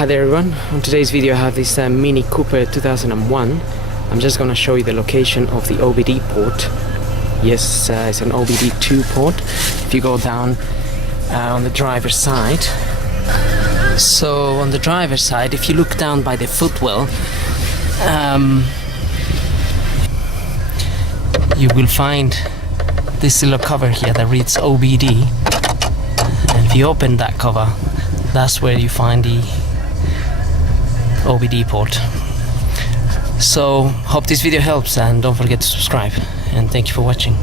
Hi there everyone, on today's video I have this Mini Cooper 2001. I'm just gonna show you the location of the OBD port. Yes, it's an OBD2 port. If you go down on the driver's side. So on the driver's side, if you look down by the footwell, you will find this little cover here that reads OBD. And if you open that cover, that's where you find the OBD port. So hope this video helps, and don't forget to subscribe, and thank you for watching.